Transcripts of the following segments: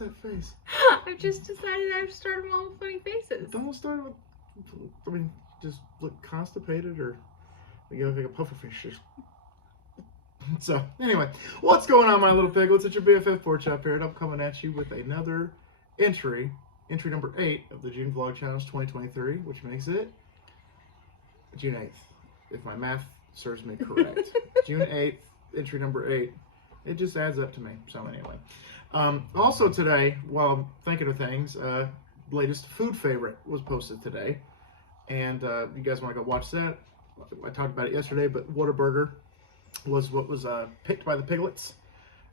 was that face? I've just decided I've started all with funny faces. Don't start with, I mean, just look constipated or you look like a pufferfish. So, anyway, what's going on, my little piglets? It's your BFF Pork Chop here, and I'm coming at you with another entry number 8 of the June Vlog Challenge 2023, which makes it June 8th, if my math serves me correct. June 8th, entry number 8. It just adds up to me. So, anyway. Also today, while I'm thinking of things, latest food favorite was posted today. And you guys want to go watch that? I talked about it yesterday, but Whataburger was what was picked by the piglets.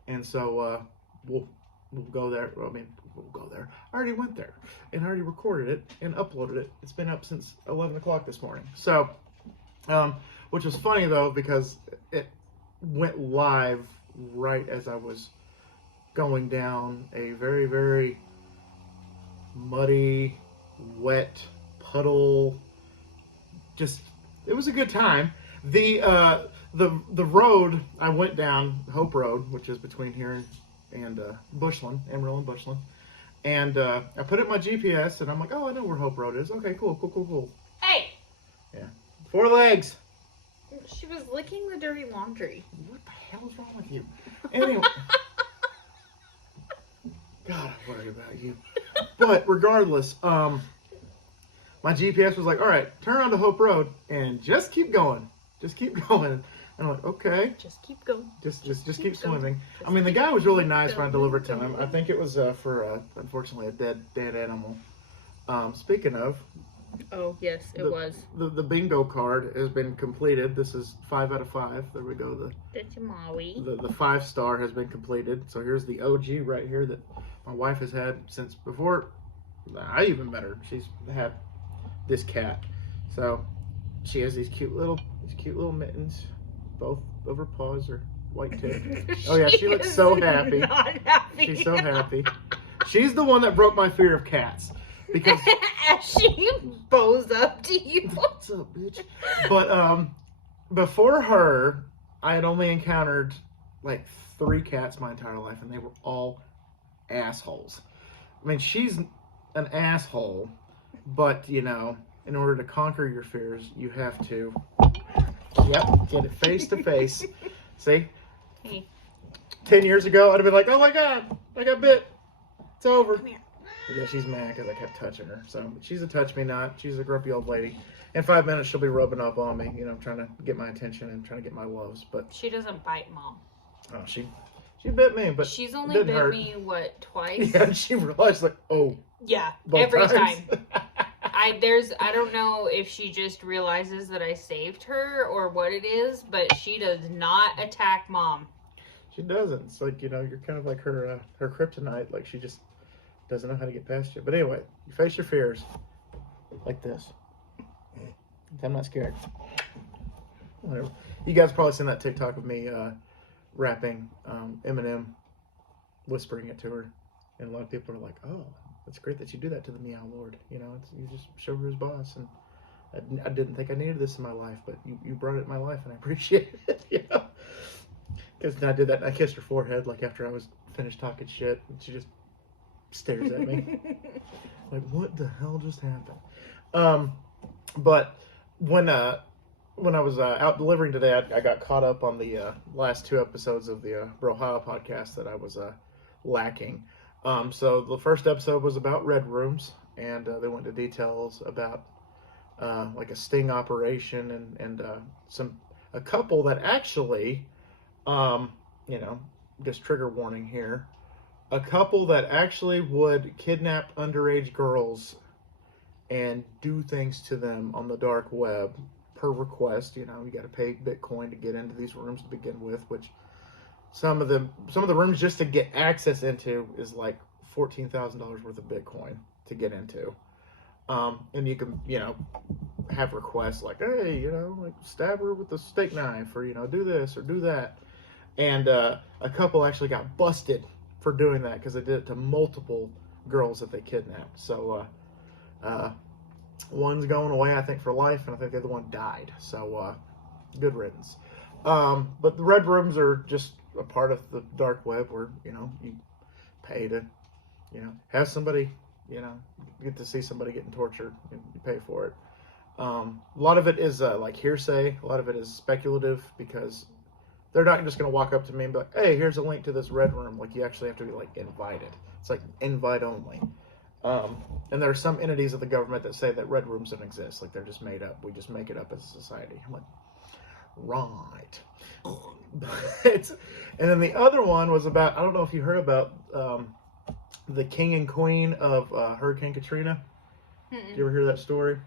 And so we'll go there. Well, I mean, we'll go there. I already went there and I already recorded it and uploaded it. It's been up since 11 o'clock this morning. So, which was funny though, because it went live right as I was going down a very, very muddy, wet puddle. Just, it was a good time. The road I went down, Hope Road, which is between here and Bushland, Amarillo and Bushland, and I put it in my GPS, and I'm like, oh, I know where Hope Road is. Okay, cool. Hey! Yeah. 4 legs. She was licking the dirty laundry. What the hell is wrong with you? Anyway. God, I worry about you. But regardless, my GPS was like, all right, turn onto Hope Road and just keep going. Just keep going. And I'm like, okay. Just keep going. Just keep swimming. I mean, the guy was really nice when I delivered to him. I think it was for, unfortunately, a dead animal. Speaking of. Oh, yes, it was. The bingo card has been completed. This is 5 out of 5. There we go. That's your Maui. The 5-star has been completed. So here's the OG right here that my wife has had since before I even met her. She's had this cat. So she has these cute little mittens. Both of her paws are white tipped. Oh yeah, she looks so happy. Not happy. She's so happy. She's the one that broke my fear of cats. Because as she bows up to you. What's up, bitch? But before her, I had only encountered like 3 cats my entire life, and they were all assholes. I mean, she's an asshole, but you know, in order to conquer your fears, you have to, get it face to face. See? Hey. 10 years ago, I'd have been like, oh my God, I got bit. It's over. Come here. Yeah, she's mad because I kept touching her. So she's a touch me not. She's a grumpy old lady. In 5 minutes, she'll be rubbing up on me, you know, trying to get my attention and trying to get my loves. But she doesn't bite, Mom. Oh, she bit me, but she's only bit hurt. me twice. Yeah, and she realized like, oh. Yeah, both every times. time. I don't know if she just realizes that I saved her or what it is, but she does not attack Mom. She doesn't. It's like, you know, you're kind of like her kryptonite. Like she just doesn't know how to get past you. But anyway, you face your fears like this. I'm not scared. Whatever. You guys probably seen that TikTok of me rapping Eminem, whispering it to her, and a lot of people are like, "Oh, it's great that you do that to the Meow Lord." You know, you just show her his boss, and I didn't think I needed this in my life, but you brought it in my life, and I appreciate it. You know, because I did that, and I kissed her forehead like after I was finished talking shit, and she just stares at me like, what the hell just happened? But when I was out delivering today, I got caught up on the last 2 episodes of the Brohio podcast that I was lacking. So the first episode was about red rooms, and they went into details about like a sting operation and a couple that actually, you know, just trigger warning here. A couple that actually would kidnap underage girls and do things to them on the dark web per request. You know, you got to pay Bitcoin to get into these rooms to begin with, which some of the rooms just to get access into is like $14,000 worth of Bitcoin to get into. And you can, you know, have requests like, hey, you know, like stab her with a steak knife, or, you know, do this or do that. And a couple actually got busted for doing that because they did it to multiple girls that they kidnapped. So one's going away, I think, for life, and I think the other one died. So good riddance. But the red rooms are just a part of the dark web where, you know, you pay to have somebody, get to see somebody getting tortured and you pay for it. A lot of it is like hearsay. A lot of it is speculative because they're not just going to walk up to me and be like, hey, here's a link to this red room. Like, you actually have to be, like, invited. It's like invite only. And there are some entities of the government that say that red rooms don't exist. Like, they're just made up. We just make it up as a society. I'm like, right. And then the other one was about, I don't know if you heard about the king and queen of Hurricane Katrina. Mm-mm. Did you ever hear that story?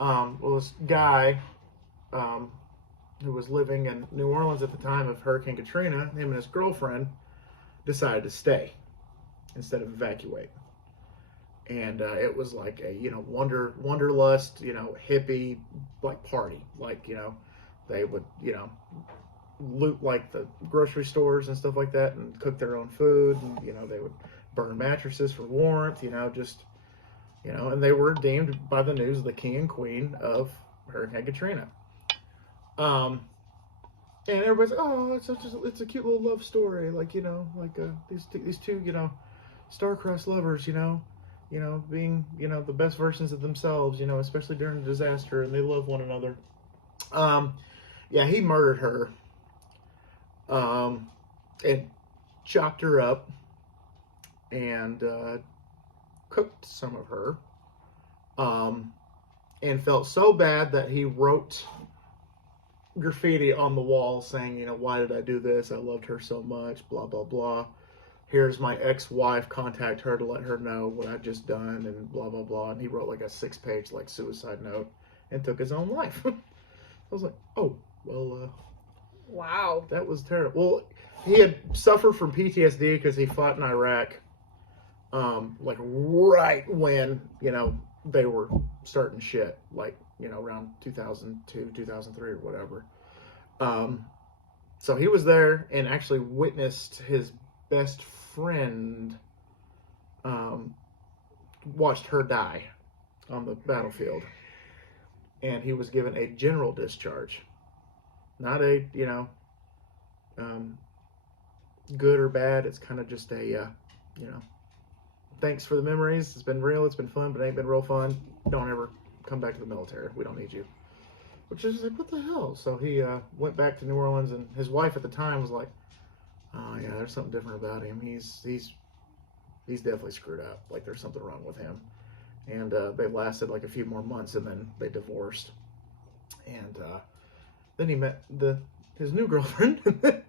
Well, this guy who was living in New Orleans at the time of Hurricane Katrina, him and his girlfriend decided to stay instead of evacuate. And it was like a wanderlust, hippie like party. Like, they would loot like the grocery stores and stuff like that and cook their own food, and they would burn mattresses for warmth, and they were deemed by the news the king and queen of Hurricane Katrina. And everybody's like, oh, it's a cute little love story, like these two star-crossed lovers, being the best versions of themselves, especially during a disaster, and they love one another. Yeah, he murdered her, and chopped her up, and cooked some of her, and felt so bad that he wrote graffiti on the wall saying, why did I do this? I loved her so much, blah, blah, blah. Here's my ex-wife, contact her to let her know what I've just done, and blah, blah, blah. And he wrote like a 6-page like suicide note and took his own life. I was like, oh, well, wow. That was terrible. Well, he had suffered from PTSD because he fought in Iraq, like right when, they were starting shit, like, around 2002, 2003 or whatever. So he was there and actually witnessed his best friend watched her die on the battlefield. And he was given a general discharge. Not a, good or bad. It's kind of just a, thanks for the memories. It's been real. It's been fun, but it ain't been real fun. Don't ever come back to the military. We don't need you. Which is like, what the hell? So he went back to New Orleans, and his wife at the time was like, oh yeah, there's something different about him. He's definitely screwed up. Like, there's something wrong with him. And they lasted like a few more months, and then they divorced. And then he met his new girlfriend and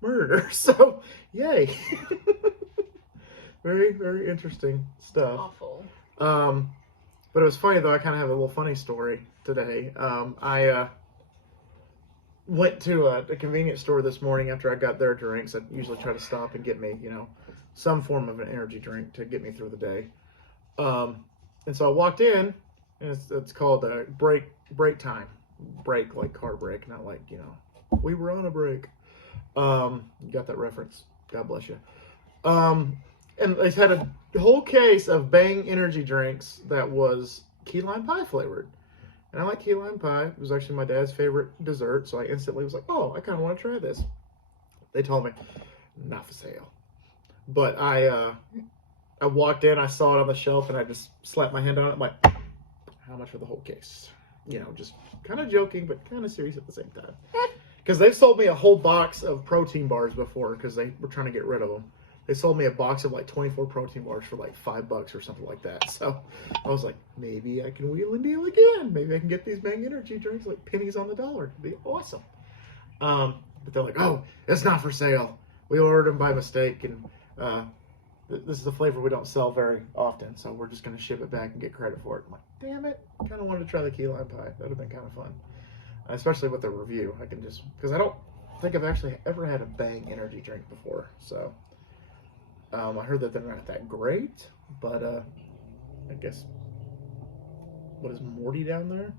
murdered her. So, yay. Very, very interesting stuff. Awful. But it was funny, though. I kind of have a little funny story today. I went to a convenience store this morning after I got their drinks. I usually try to stop and get me, some form of an energy drink to get me through the day. And so I walked in, and it's called break time. Break, like car break, not like, we were on a break. You got that reference. God bless you. And they had a whole case of Bang energy drinks that was key lime pie flavored. And I like key lime pie. It was actually my dad's favorite dessert, so I instantly was like, oh, I kind of want to try this. They told me, not for sale. But I walked in, I saw it on the shelf, and I just slapped my hand on it. I'm like, how much for the whole case? Just kind of joking, but kind of serious at the same time. Because they've sold me a whole box of protein bars before, because they were trying to get rid of them. They sold me a box of like 24 protein bars for like $5 or something like that. So I was like, maybe I can wheel and deal again. Maybe I can get these Bang energy drinks like pennies on the dollar. It'd be awesome. But they're like, oh, it's not for sale. We ordered them by mistake, and this is a flavor we don't sell very often, so we're just going to ship it back and get credit for it. I'm like, damn it. I kind of wanted to try the key lime pie. That would have been kind of fun. Especially with the review. I can just, because I don't think I've actually ever had a Bang energy drink before. So I heard that they're not that great, but I guess, what is Morty down there?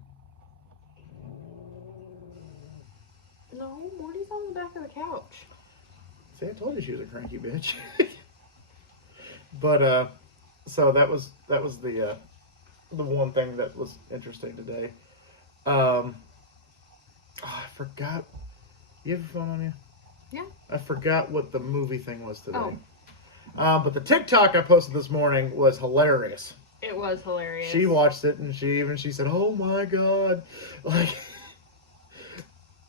No, Morty's on the back of the couch. See, I told you she was a cranky bitch. But so that was the one thing that was interesting today. I forgot. You have a phone on you? Yeah. I forgot what the movie thing was today. Oh. But the TikTok I posted this morning was hilarious. It was hilarious. She watched it and she said, "Oh my god!" Like,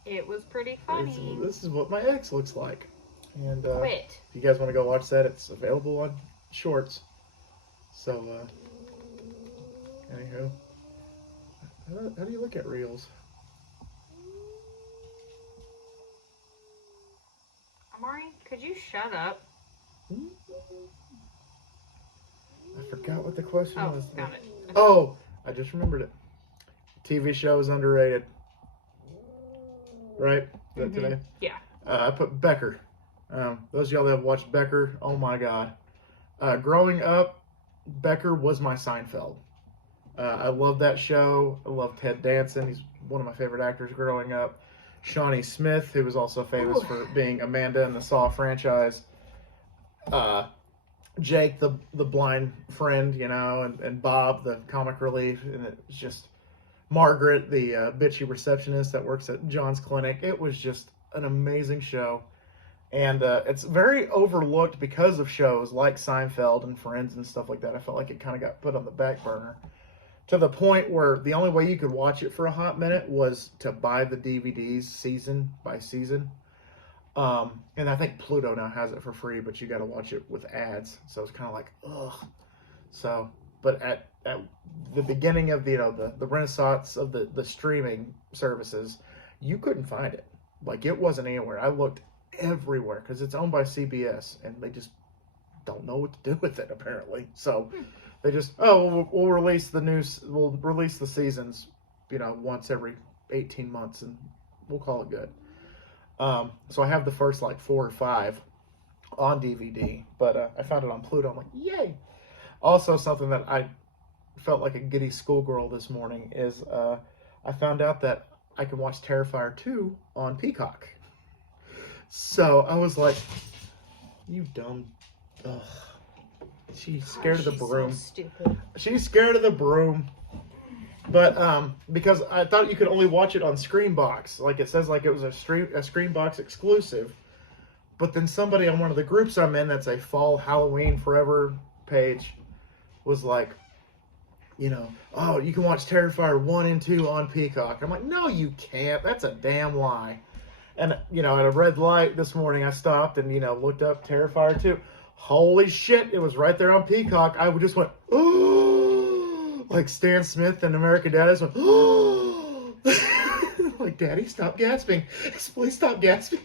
it was pretty funny. this is what my ex looks like. And Quit. if you guys want to go watch that, it's available on Shorts. So, anywho, how do you look at reels? Amari, could you shut up? I forgot what the question Oh, was. found it. Okay. Oh, I just remembered it. TV show is underrated. Right? Is that today? Yeah. I put Becker. Those of y'all that have watched Becker, oh my god. Growing up, Becker was my Seinfeld. I love that show. I love Ted Danson. He's one of my favorite actors growing up. Shawnee Smith, who was also famous for being Amanda in the Saw franchise. Jake, the blind friend, you know, and Bob, the comic relief. And it's just Margaret, the bitchy receptionist that works at John's clinic. It was just an amazing show. And it's very overlooked because of shows like Seinfeld and Friends and stuff like that. I felt like it kind of got put on the back burner. To the point where the only way you could watch it for a hot minute was to buy the DVDs season by season. And I think Pluto now has it for free, but you got to watch it with ads. So it's kind of like, ugh. So, but at the beginning of the renaissance of the streaming services, you couldn't find it. Like, it wasn't anywhere. I looked everywhere because it's owned by CBS, and they just don't know what to do with it apparently. So they just we'll release the seasons, once every 18 months, and we'll call it good. So I have the first like 4 or 5 on DVD, but I found it on Pluto. I'm like, yay! Also, something that I felt like a giddy schoolgirl this morning is I found out that I can watch Terrifier 2 on Peacock. So I was like, you dumb. Ugh. She's scared of the broom. So stupid. She's scared of the broom. But because I thought you could only watch it on Screenbox. Like, it says like it was a Screenbox exclusive. But then somebody on one of the groups I'm in that's a fall Halloween Forever page was like, oh, you can watch Terrifier 1 and 2 on Peacock. I'm like, no, you can't. That's a damn lie. And, at a red light this morning, I stopped and, looked up Terrifier 2. Holy shit, it was right there on Peacock. I just went, oh, like Stan Smith and American Dad just went, oh. Like, Daddy, stop gasping. Please stop gasping.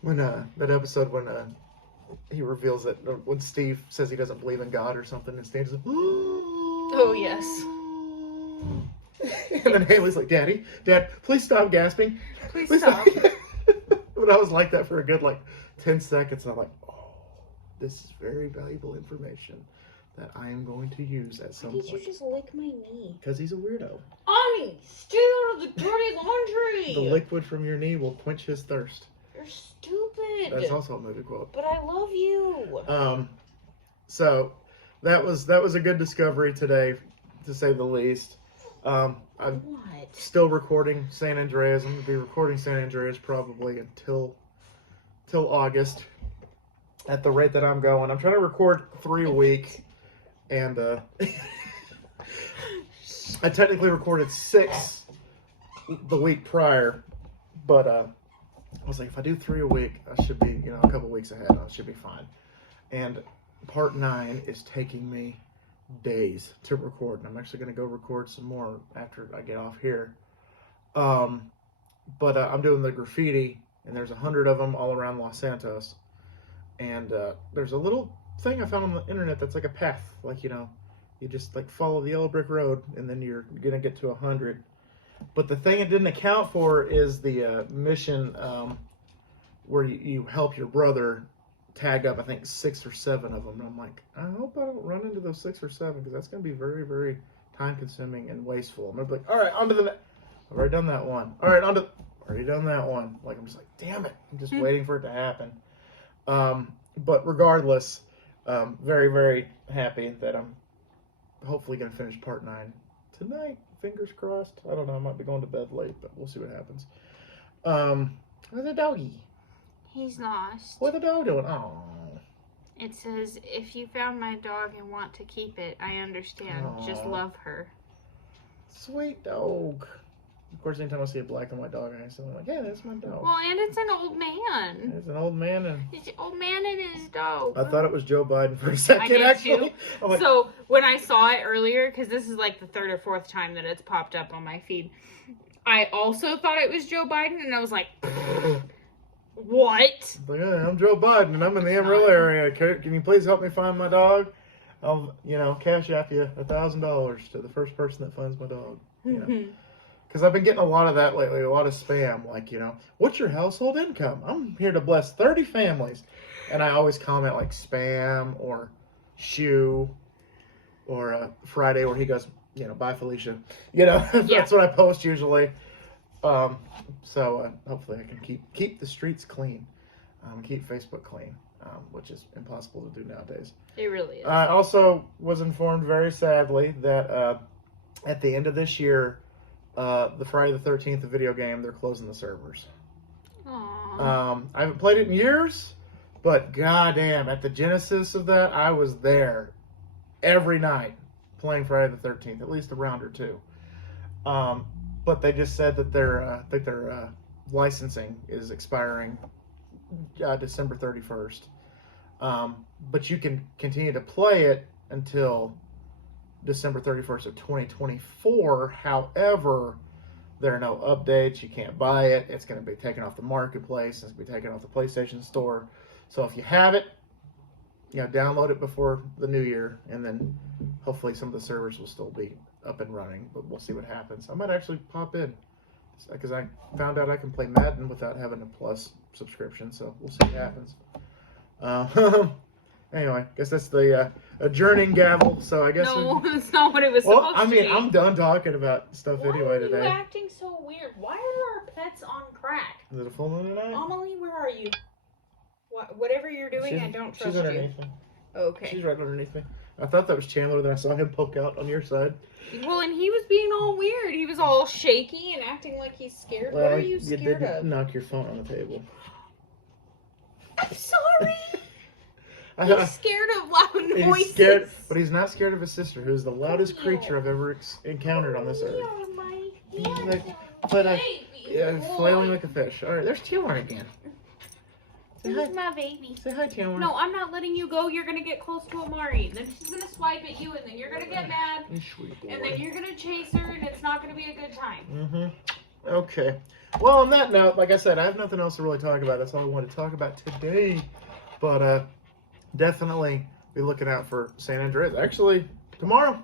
When, that episode when he reveals that, when Steve says he doesn't believe in God or something, and Stan just, oh, yes. And then Haley's like, Dad, please stop gasping. Please stop. But I was like that for a good, 10 seconds. And I'm like, oh, this is very valuable information that I am going to use at some point. Why did you just lick my knee? Because he's a weirdo. Ani, stay out of the dirty laundry. The liquid from your knee will quench his thirst. You're stupid. That's also a movie quote. But I love you. So that was a good discovery today, to say the least. I'm still recording San Andreas. I'm going to be recording San Andreas probably until August at the rate that I'm going. I'm trying to record 3 a week, and I technically recorded 6 the week prior, but I was like, if I do 3 a week, I should be, a couple weeks ahead. I should be fine. And part 9 is taking me days to record, and I'm actually going to go record some more after I get off here. But I'm doing the graffiti, and there's 100 of them all around Los Santos. And there's a little thing I found on the internet that's like a path, like, you just follow the yellow brick road, and then you're going to get to 100. But the thing it didn't account for is the mission where you help your brother tag up, I think, 6 or 7 of them. And I'm like, I hope I don't run into those 6 or 7, because that's going to be very, very time consuming and wasteful. I'm going to be like, all right, on to the next. I've already done that one. All right, already done that one. Like, I'm just like, damn it. I'm just waiting for it to happen. But regardless, very, very happy that I'm hopefully going to finish part 9 tonight. Fingers crossed. I don't know. I might be going to bed late, but we'll see what happens. With a doggy. He's lost. What's the dog doing? Oh. It says, if you found my dog and want to keep it, I understand. Just Aw. love her. Sweet dog. Of course, anytime I see a black and white dog, I say, like, yeah, that's my dog. Well, and it's an old man. It's an old man, and It's an old man and his dog. I thought it was Joe Biden for a second, did actually. too. I'm like, So when I saw it earlier, because this is like the third or fourth time that it's popped up on my feed, I also thought it was Joe Biden, and I was like, what? like, yeah, I'm Joe Biden, and I'm in the Amarillo area. Can you please help me find my dog? I'll, cash app you $1,000 to the first person that finds my dog. Because I've been getting a lot of that lately, a lot of spam. Like, what's your household income? I'm here to bless 30 families. And I always comment like spam or shoe or Friday where he goes, bye Felicia. That's what I post usually. So hopefully I can keep the streets clean, keep Facebook clean, which is impossible to do nowadays. It really is. I also was informed very sadly that at the end of this year, the Friday the 13th video game, they're closing the servers. Aww. I haven't played it in years, but goddamn, at the genesis of that, I was there every night playing Friday the 13th, at least a round or two. But they just said that their licensing is expiring December 31st. But you can continue to play it until December 31st of 2024. However, there are no updates. You can't buy it. It's going to be taken off the marketplace. It's going to be taken off the PlayStation Store. So if you have it, download it before the new year, and then hopefully some of the servers will still be up and running. But we'll see what happens. I might actually pop in because I found out I can play Madden without having a Plus subscription. So we'll see what happens. Anyway, I guess that's the adjourning gavel. So I guess No, that's not what it was supposed to be. I'm done talking about stuff Why anyway are you today. acting so weird? Why are our pets on crack? Is it a full moon tonight? Amelie, where are you? Whatever you're doing, I don't trust She's underneath you. me. Okay. She's right underneath me. I thought that was Chandler, then I saw him poke out on your side. Well, and he was being all weird. He was all shaky and acting like he's scared. What are you scared did of? knock your phone on the table. I'm sorry. I- He's scared of loud He's noises. scared, but he's not scared of his sister, who's the loudest creature I've ever encountered on this earth. You're my Like, baby boy. flailing like a fish. All right, there's Taylor again. Say hi. Who's my baby? Say hi, Taylor. No, I'm not letting you go. You're gonna get close to Amari. Then she's gonna swipe at you, and then you're gonna get mad, You sweet boy. and then you're gonna chase her, and it's not gonna be a good time. Mm-hmm. Okay. Well, on that note, like I said, I have nothing else to really talk about. That's all I wanted to talk about today. But definitely be looking out for San Andreas. Actually, tomorrow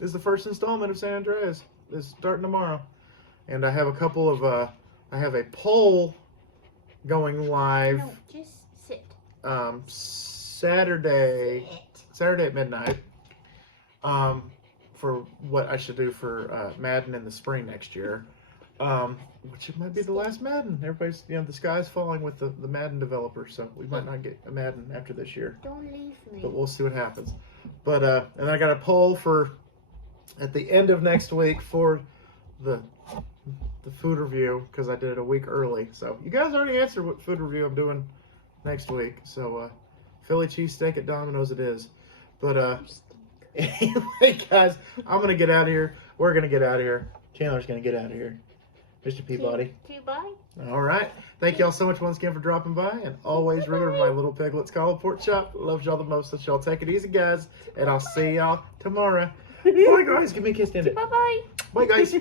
is the first installment of San Andreas. It's starting tomorrow. And I have a couple of, I have a poll going live No, just sit. Saturday at midnight for what I should do for Madden in the spring next year. Which it might be the last Madden. Everybody's, the sky's falling with the Madden developers, so we might not get a Madden after this year. Don't leave me. But we'll see what happens. But, and I got a poll for, at the end of next week for the food review, because I did it a week early. So, you guys already answered what food review I'm doing next week. So, Philly cheesesteak at Domino's it is. But, anyway, guys, I'm going to get out of here. We're going to get out of here. Chandler's going to get out of here. Mr. Peabody. Goodbye. All right. Thank y'all so much once again for dropping by. And always remember, my little piglets call it pork chop. Loves y'all the most. So y'all take it easy, guys. And I'll see y'all tomorrow. Bye, guys. Give me a kiss, end it. Bye-bye. Bye, guys.